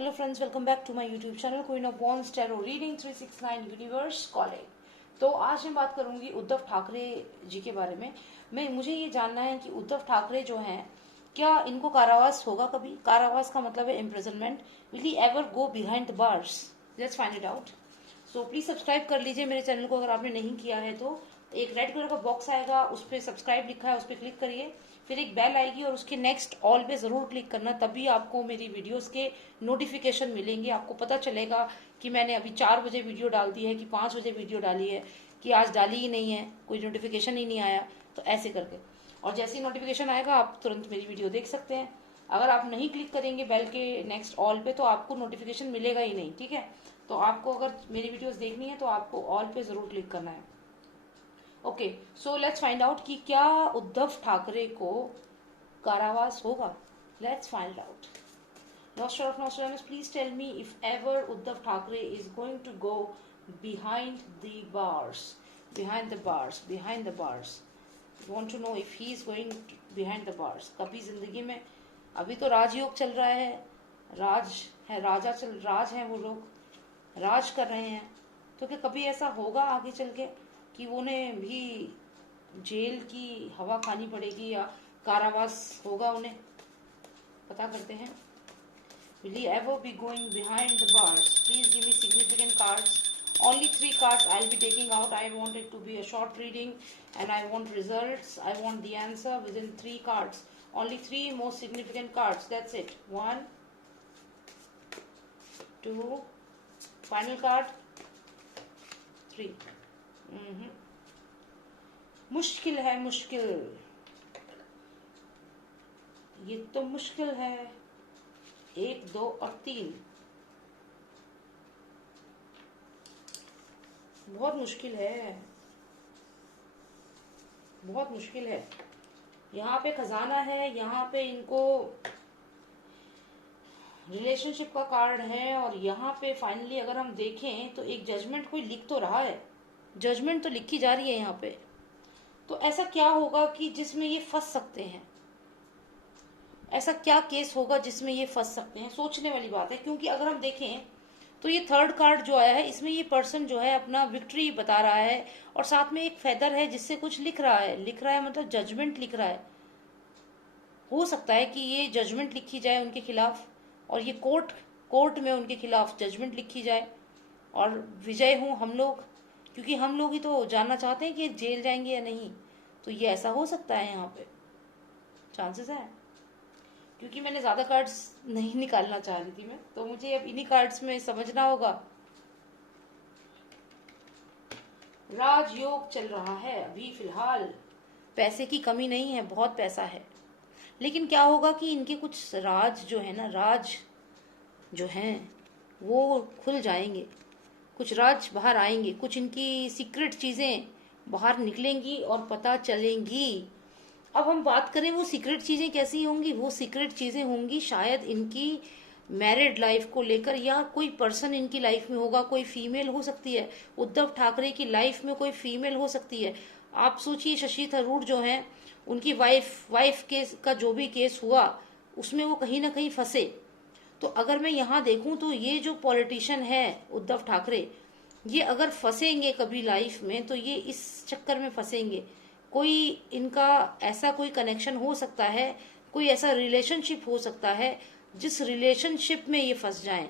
Hello friends, welcome back to my YouTube channel queen of wands tarot reading 369 universe calling. तो आज मैं बात करूंगी उद्धव ठाकरे जी के बारे में। मुझे ये जानना है कि उद्धव ठाकरे जो हैं, क्या इनको कारावास होगा कभी? कारावास का मतलब है imprisonment. Will he ever go behind the bars? Let's find it out. So please subscribe कर लीजिए मेरे चैनल को अगर आपने नहीं किया है तो। एक रेड कलर का बॉक्स आएगा, उस पर सब्सक्राइब लिखा है, उस पर क्लिक करिए। फिर एक बेल आएगी और उसके नेक्स्ट ऑल पे जरूर क्लिक करना, तभी आपको मेरी वीडियोस के नोटिफिकेशन मिलेंगे। आपको पता चलेगा कि मैंने अभी 4 बजे वीडियो डाल दी है, कि 5 बजे वीडियो डाली है, कि आज डाली ही नहीं है, कोई नोटिफिकेशन ही नहीं आया। तो ऐसे करके, और जैसे ही नोटिफिकेशन आएगा आप तुरंत मेरी वीडियो देख सकते हैं। अगर आप नहीं क्लिक करेंगे बेल के नेक्स्ट ऑल पे तो आपको नोटिफिकेशन मिलेगा ही नहीं, ठीक है? तो आपको अगर मेरी वीडियोस देखनी है तो आपको ऑल पे जरूर क्लिक करना है। Okay, so let's find out कि क्या उद्धव ठाकरे को कारावास होगा। Let's find out. Master of Nostradamus, please tell me if ever Uddhav Thackeray is going to go behind the bars. Behind the bars, behind the bars. I want to know if he is going behind the bars. कभी जिंदगी में, अभी तो राजयोग चल रहा है, राज है, राज है, वो लोग राज कर रहे हैं। तो क्या कभी ऐसा होगा आगे चल के कि उन्हें भी जेल की हवा खानी पड़ेगी या कारावास होगा उन्हें? पता करते हैं। Will he ever be going behind the bars? Please give me significant cards. Only 3 cards I'll be taking out. I want it to be a short reading and I want results. I want the answer within 3 cards. Only 3 most significant cards. That's it. 1, 2, final card, 3. मुश्किल है, मुश्किल। ये तो मुश्किल है। 1, 2 और 3 बहुत मुश्किल है, बहुत मुश्किल है। यहाँ पे खजाना है, यहाँ पे इनको रिलेशनशिप का कार्ड है, और यहाँ पे फाइनली अगर हम देखें तो एक जजमेंट कोई लिख तो रहा है, जजमेंट तो लिखी जा रही है यहाँ पे। तो ऐसा क्या होगा कि जिसमें ये फंस सकते हैं? ऐसा क्या केस होगा जिसमें ये फंस सकते हैं? सोचने वाली बात है, क्योंकि अगर हम देखें तो ये थर्ड कार्ड जो आया है, इसमें ये पर्सन जो है अपना विक्ट्री बता रहा है, और साथ में एक फेदर है जिससे कुछ लिख रहा है। लिख रहा है मतलब जजमेंट लिख रहा है। हो सकता है कि ये जजमेंट लिखी जाए उनके खिलाफ, और ये कोर्ट में उनके खिलाफ जजमेंट लिखी जाए, और विजय हूं हम लोग, क्योंकि हम लोग ही तो जानना चाहते हैं कि जेल जाएंगे या नहीं। तो ये ऐसा हो सकता है, यहाँ पे चांसेस है। क्योंकि मैंने ज्यादा कार्ड्स नहीं निकालना चाह रही थी मैं, तो मुझे अब इन्हीं कार्ड्स में समझना होगा। राजयोग चल रहा है अभी फिलहाल। पैसे की कमी नहीं है, बहुत पैसा है। लेकिन क्या होगा कि इनके कुछ राज जो है ना, राज जो हैं वो खुल जाएंगे, कुछ राज बाहर आएंगे, कुछ इनकी सीक्रेट चीजें बाहर निकलेंगी और पता चलेंगी। अब हम बात करें वो सीक्रेट चीजें कैसी होंगी। वो सीक्रेट चीजें होंगी शायद इनकी मैरिड लाइफ को लेकर, या कोई पर्सन इनकी लाइफ में होगा, कोई फीमेल हो सकती है। उद्धव ठाकरे की लाइफ में कोई फीमेल हो सकती है। आप सोचिए, शशि थरूर जो हैं, उनकी वाइफ केस का जो भी केस हुआ उसमें वो कहीं ना कहीं फंसे। तो अगर मैं यहाँ देखूं तो ये जो पॉलिटिशियन है उद्धव ठाकरे, ये अगर फंसेंगे कभी लाइफ में तो ये इस चक्कर में फंसेंगे। कोई इनका ऐसा कोई कनेक्शन हो सकता है, कोई ऐसा रिलेशनशिप हो सकता है जिस रिलेशनशिप में ये फंस जाएं,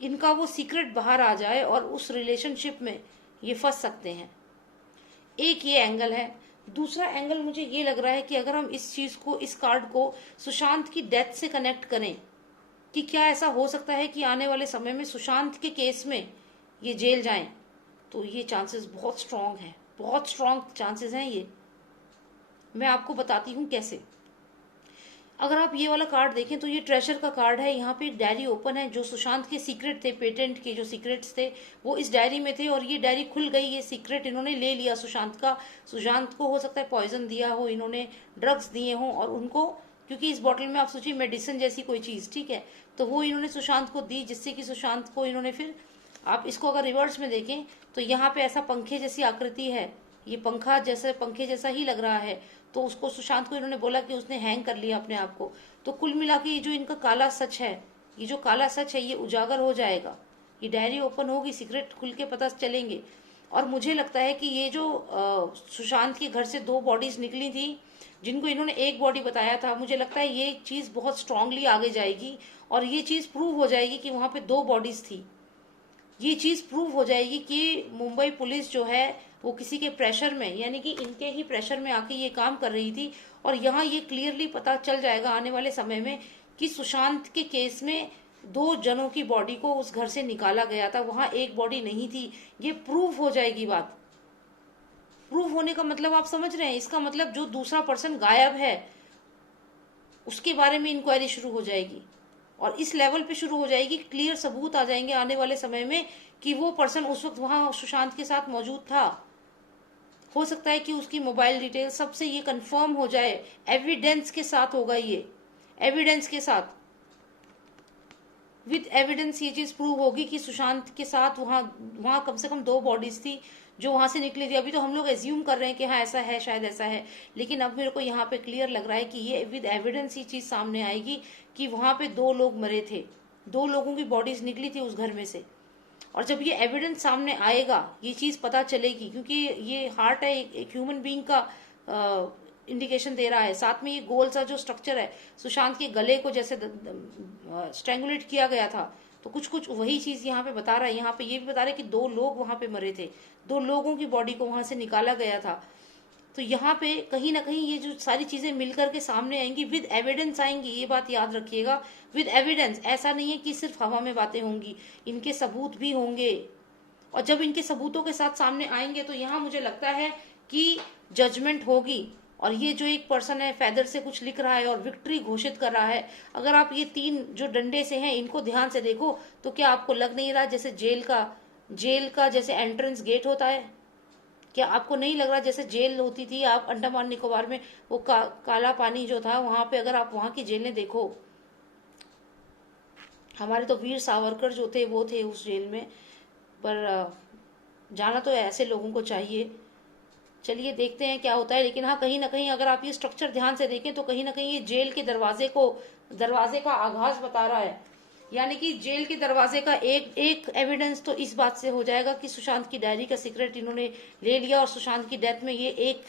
इनका वो सीक्रेट बाहर आ जाए और उस रिलेशनशिप में ये फंस सकते हैं। एक ये एंगल है। दूसरा एंगल मुझे ये लग रहा है कि अगर हम इस चीज को, इस कार्ड को सुशांत की डेथ से कनेक्ट करें, कि क्या ऐसा हो सकता है कि आने वाले समय में सुशांत के केस में ये जेल जाएं, तो ये चांसेस बहुत स्ट्रांग हैं, बहुत स्ट्रांग चांसेस हैं ये। मैं आपको बताती हूँ कैसे। अगर आप ये वाला कार्ड देखें तो ये ट्रेजर का कार्ड है। यहाँ पे एक डायरी ओपन है, जो सुशांत के सीक्रेट थे, पेटेंट के जो सीक्रेट्स थे वो इस डायरी में थे, और ये डायरी खुल गई। ये सीक्रेट इन्होंने ले लिया सुशांत का। सुशांत को हो सकता है पॉइजन दिया हो, इन्होंने ड्रग्स दिए हों, और उनको, क्योंकि इस बॉटल में आप सोचिए मेडिसिन जैसी कोई चीज, ठीक है, तो वो इन्होंने सुशांत को दी, जिससे कि सुशांत को इन्होंने फिर, आप इसको अगर रिवर्स में देखें तो यहाँ पे ऐसा पंखे जैसी आकृति है, ये पंखे जैसा ही लग रहा है। तो उसको, सुशांत को इन्होंने बोला कि उसने हैंग कर लिया अपने आप को। तो कुल मिला के ये जो इनका काला सच है, ये जो काला सच है ये उजागर हो जाएगा, ये डायरी ओपन होगी, सीक्रेट खुल के पता चलेंगे। और मुझे लगता है कि ये जो सुशांत के घर से 2 बॉडीज निकली थी, जिनको इन्होंने एक बॉडी बताया था, मुझे लगता है ये चीज बहुत स्ट्रांगली आगे जाएगी और ये चीज प्रूव हो जाएगी कि वहां पे 2 बॉडीज थी। ये चीज प्रूव हो जाएगी कि मुंबई पुलिस जो है वो किसी के प्रेशर में, यानी कि इनके ही प्रेशर में आके ये काम कर रही थी। और यहाँ ये क्लियरली पता चल जाएगा आने वाले समय में कि सुशांत के केस में 2 जनों की बॉडी को उस घर से निकाला गया था, वहां एक बॉडी नहीं थी। ये प्रूव हो जाएगी बात। प्रूव होने का मतलब आप समझ रहे हैं, इसका मतलब जो दूसरा पर्सन गायब है उसके बारे में इंक्वायरी शुरू हो जाएगी और इस लेवल पे शुरू हो जाएगी, क्लियर सबूत आ जाएंगे आने वाले समय में कि वो पर्सन उस वक्त वहां सुशांत के साथ मौजूद था। हो सकता है कि उसकी मोबाइल डिटेल सबसे ये कंफर्म हो जाए, एविडेंस के साथ होगा ये, एविडेंस के साथ, विद एविडेंस ये चीज प्रूव होगी कि सुशांत के साथ वहां कम से कम 2 बॉडीज थी जो वहां से निकली थी। अभी तो हम लोग एज्यूम कर रहे हैं कि हाँ ऐसा है, शायद ऐसा है, लेकिन अब मेरे को यहाँ पे क्लियर लग रहा है कि ये विद एविडेंस ये चीज सामने आएगी कि वहां पे 2 लोग मरे थे, 2 लोगों की बॉडीज निकली थी उस घर में से। और जब ये एविडेंस सामने आएगा ये चीज पता चलेगी, क्योंकि ये हार्ट है, एक ह्यूमन बीइंग का इंडिकेशन दे रहा है। साथ में ये गोल सा जो स्ट्रक्चर है, सुशांत के गले को जैसे स्ट्रेंगुलेट किया गया था, तो कुछ कुछ वही चीज यहाँ पे बता रहा है। यहाँ पे ये भी बता रहा है कि 2 लोग वहां पे मरे थे, 2 लोगों की बॉडी को वहां से निकाला गया था। तो यहाँ पे कहीं ना कहीं ये जो सारी चीजें मिलकर के सामने आएंगी, विद एविडेंस आएंगी, ये बात याद रखिएगा, विद एविडेंस। ऐसा नहीं है कि सिर्फ हवा में बातें होंगी, इनके सबूत भी होंगे। और जब इनके सबूतों के साथ सामने आएंगे तो यहाँ मुझे लगता है कि जजमेंट होगी। और ये जो एक पर्सन है फेदर से कुछ लिख रहा है और विक्ट्री घोषित कर रहा है, अगर आप ये 3 जो डंडे से हैं इनको ध्यान से देखो तो क्या आपको लग नहीं रहा जैसे जेल का जैसे एंट्रेंस गेट होता है? क्या आपको नहीं लग रहा जैसे जेल होती थी आप अंडमान निकोबार में, वो काला पानी जो था वहां पे, अगर आप वहां की जेलें देखो, हमारे तो वीर सावरकर जो थे वो थे उस जेल में। पर जाना तो ऐसे लोगों को चाहिए। चलिए देखते हैं क्या होता है। लेकिन हाँ, कहीं ना कहीं अगर आप ये स्ट्रक्चर ध्यान से देखें तो कहीं ना कहीं ये जेल के दरवाजे का आगाज बता रहा है। यानी कि जेल के दरवाजे का एक एविडेंस तो इस बात से हो जाएगा कि सुशांत की डायरी का सीक्रेट इन्होंने ले लिया और सुशांत की डेथ में ये एक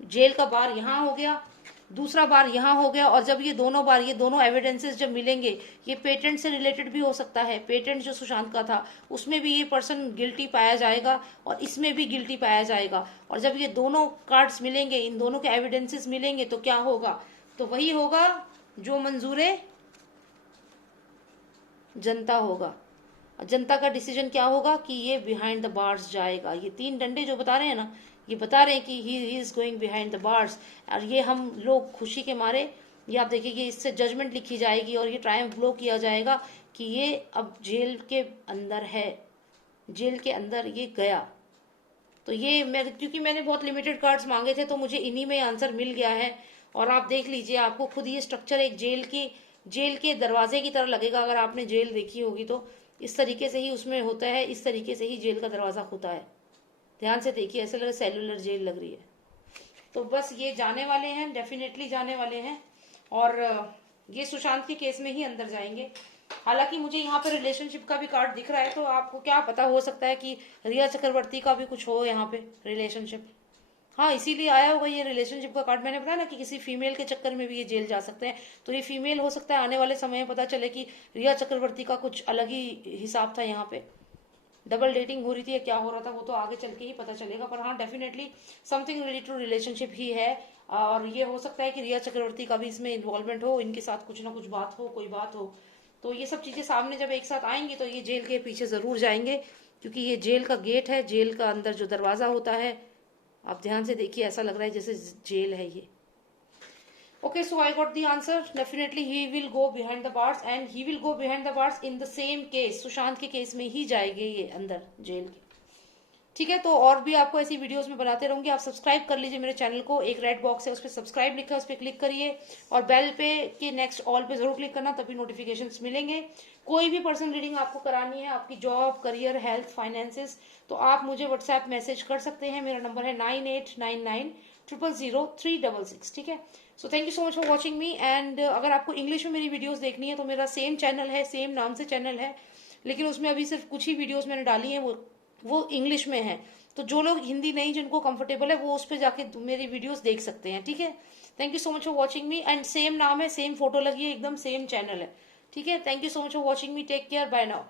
जेल का बार यहाँ हो गया, दूसरा बार यहाँ हो गया। और जब ये दोनों एविडेंसेस जब मिलेंगे, ये पेटेंट से रिलेटेड भी हो सकता है। पेटेंट जो सुशांत का था उसमें भी ये पर्सन गिल्टी पाया जाएगा और इसमें भी गिल्टी पाया जाएगा। और जब ये दोनों कार्ड्स मिलेंगे, इन दोनों के एविडेंसेस मिलेंगे तो क्या होगा? तो वही होगा जो मंजूरे जनता होगा। जनता का डिसीजन क्या होगा कि ये बिहाइंड द बार्स जाएगा। ये 3 डंडे जो बता रहे हैं ना, ये बता रहे हैं कि he is going behind the bars. और ये हम लोग खुशी के मारे, ये आप देखिए इससे जजमेंट लिखी जाएगी और ये ट्रायम्फ ब्लो किया जाएगा कि ये अब जेल के अंदर है, जेल के अंदर ये गया। तो ये क्योंकि मैंने बहुत लिमिटेड कार्ड्स मांगे थे तो मुझे इन्हीं में आंसर मिल गया है। और आप देख लीजिए, आपको खुद ये स्ट्रक्चर एक जेल के दरवाजे की तरह लगेगा। अगर आपने जेल देखी होगी तो इस तरीके से ही उसमें होता है, इस तरीके से ही जेल का दरवाजा खुलता है। ध्यान से देखिए, ऐसे लगे सेलुलर जेल लग रही है। तो बस ये जाने वाले हैं, डेफिनेटली जाने वाले हैं और ये सुशांत के केस में ही अंदर जाएंगे। हालांकि मुझे यहाँ पे रिलेशनशिप का भी कार्ड दिख रहा है, तो आपको क्या पता, हो सकता है कि रिया चक्रवर्ती का भी कुछ हो यहाँ पे रिलेशनशिप। हाँ, इसीलिए आया होगा ये रिलेशनशिप का कार्ड। मैंने बताया ना कि किसी फीमेल के चक्कर में भी ये जेल जा सकते हैं, तो ये फीमेल हो सकता है। आने वाले समय में पता चले कि रिया चक्रवर्ती का कुछ अलग ही हिसाब था, यहाँ पे डबल डेटिंग हो रही थी या क्या हो रहा था, वो तो आगे चल के ही पता चलेगा। पर हाँ, definitely something related to relationship ही है। और ये हो सकता है कि रिया चक्रवर्ती का भी इसमें इन्वॉल्वमेंट हो, इनके साथ कुछ ना कुछ बात हो, कोई बात हो। तो ये सब चीजें सामने जब एक साथ आएंगी तो ये जेल के पीछे जरूर जाएंगे, क्योंकि ये जेल का गेट है, जेल का अंदर जो दरवाजा होता है, आप ध्यान से देखिए, ऐसा लग रहा है जैसे जेल है ये। Okay, so I got the answer. Definitely he will go behind the bars and he will go behind the bars in the same case. Sushant के केस में ही जाएंगे ये अंदर जेल के। ठीक है, तो और भी आपको ऐसी वीडियोस में बनाते रहूंगी। आप सब्सक्राइब कर लीजिए मेरे चैनल को, एक रेड बॉक्स है उस पर सब्सक्राइब लिखा है, उस पर क्लिक करिए और बेल पे के नेक्स्ट ऑल पे जरूर क्लिक करना, तभी नोटिफिकेशंस मिलेंगे। कोई भी पर्सनल रीडिंग आपको करानी है, आपकी जॉब, करियर, हेल्थ, फाइनेंसेस, तो आप मुझे व्हाट्सएप मैसेज कर सकते हैं। मेरा नंबर है 9899 000366, ठीक है। So thank you so much for watching me. And अगर आपको इंग्लिश में मेरी वीडियोस देखनी है तो मेरा सेम चैनल है, सेम नाम से चैनल है, लेकिन उसमें अभी सिर्फ कुछ ही वीडियोस मैंने डाली हैं, वो इंग्लिश में है। तो जो लोग हिंदी नहीं, जिनको कंफर्टेबल है, वो उस पर जाके मेरी वीडियोस देख सकते हैं, ठीक है। Thank you so much for watching me. And same नाम है, सेम फोटो लगी है, एकदम सेम चैनल है, ठीक है। Thank you so much for watching me. Take care, bye now.